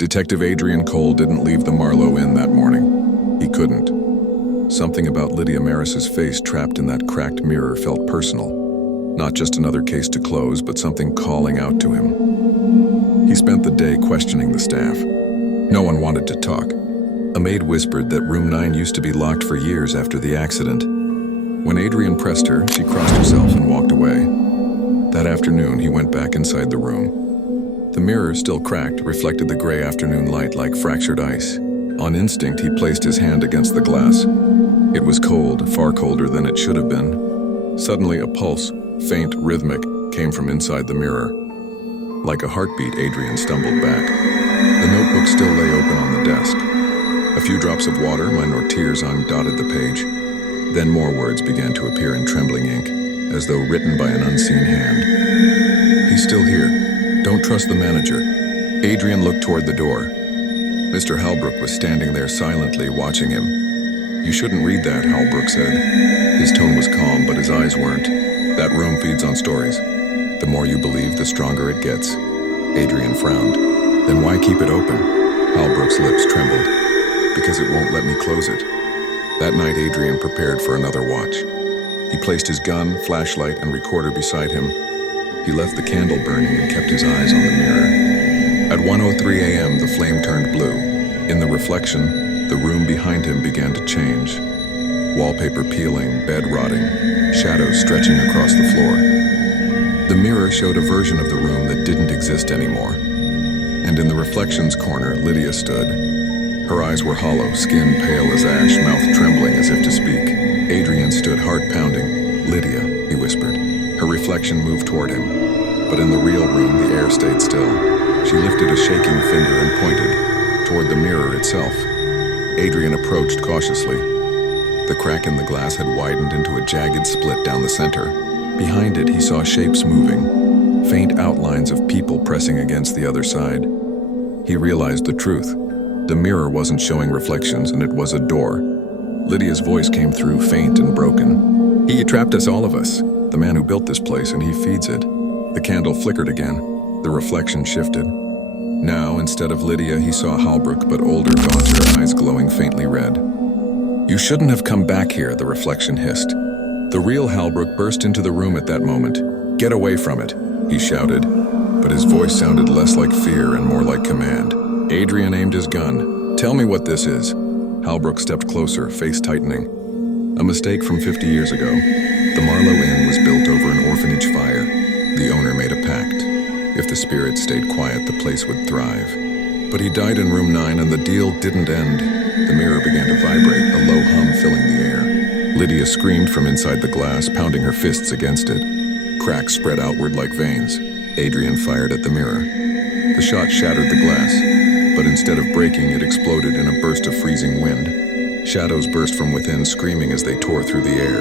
Detective Adrian Cole didn't leave the Marlowe Inn that morning. He couldn't. Something about Lydia Maris's face trapped in that cracked mirror felt personal. Not just another case to close, but something calling out to him. He spent the day questioning the staff. No one wanted to talk. A maid whispered that room 9 used to be locked for years after the accident. When Adrian pressed her, she crossed herself and walked away. That afternoon, he went back inside the room. The mirror, still cracked, reflected the gray afternoon light like fractured ice. On instinct, he placed his hand against the glass. It was cold, far colder than it should have been. Suddenly, a pulse, faint, rhythmic, came from inside the mirror. Like a heartbeat, Adrian stumbled back. The notebook still lay open on the desk. A few drops of water, minor tears undotted the page. Then more words began to appear in trembling ink, as though written by an unseen hand. He's still here. Don't trust the manager. Adrian looked toward the door. Mr. Halbrook was standing there silently, watching him. You shouldn't read that, Halbrook said. His tone was calm, but his eyes weren't. That room feeds on stories. The more you believe, the stronger it gets. Adrian frowned. Then why keep it open? Halbrook's lips trembled. Because it won't let me close it. That night, Adrian prepared for another watch. He placed his gun, flashlight, and recorder beside him. He left the candle burning and kept his eyes on the mirror. At 1:03 a.m., the flame turned blue. In the reflection, the room behind him began to change. Wallpaper peeling, bed rotting, shadows stretching across the floor. The mirror showed a version of the room that didn't exist anymore. And in the reflection's corner, Lydia stood. Her eyes were hollow, skin pale as ash, mouth trembling as if to speak. Adrian stood, heart pounding. Lydia, he whispered. Her reflection moved toward him. But in the real room, the air stayed still. She lifted a shaking finger and pointed toward the mirror itself. Adrian approached cautiously. The crack in the glass had widened into a jagged split down the center. Behind it, he saw shapes moving, faint outlines of people pressing against the other side. He realized the truth. The mirror wasn't showing reflections, and it was a door. Lydia's voice came through, faint and broken. He trapped us, all of us. The man who built this place, and he feeds it. The candle flickered again. The reflection shifted. Now, instead of Lydia, he saw Halbrook, but older, gaunter, eyes glowing faintly red. You shouldn't have come back here, the reflection hissed. The real Halbrook burst into the room at that moment. Get away from it, he shouted. But his voice sounded less like fear and more like command. Adrian aimed his gun. Tell me what this is. Halbrook stepped closer, face tightening. A mistake from 50 years ago. The Marlowe Inn was built over an orphanage fire. The owner made a pact. If the spirits stayed quiet, the place would thrive. But he died in room 9, and the deal didn't end. The mirror began to vibrate, a low hum filling the air. Lydia screamed from inside the glass, pounding her fists against it. Cracks spread outward like veins. Adrian fired at the mirror. The shot shattered the glass, but instead of breaking, it exploded in a burst of freezing wind. Shadows burst from within, screaming as they tore through the air.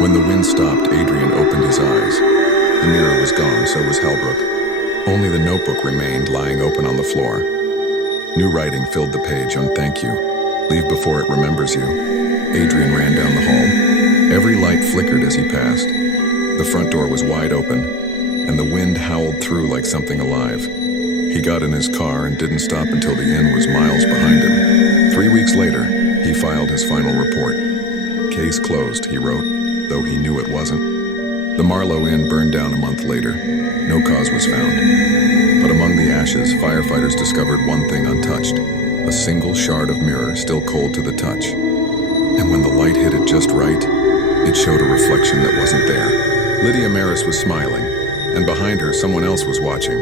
When the wind stopped, Adrian opened his eyes. The mirror was gone, so was Halbrook. Only the notebook remained, lying open on the floor. New writing filled the page on thank you. Leave before it remembers you. Adrian ran down the hall. Every light flickered as he passed. The front door was wide open, and the wind howled through like something alive. He got in his car and didn't stop until the inn was miles behind him. 3 weeks later, he filed his final report. Case closed, he wrote, though he knew it wasn't. The Marlowe Inn burned down a month later. No cause was found. But among the ashes, firefighters discovered one thing untouched. A single shard of mirror still cold to the touch. And when the light hit it just right, it showed a reflection that wasn't there. Lydia Maris was smiling, and behind her someone else was watching.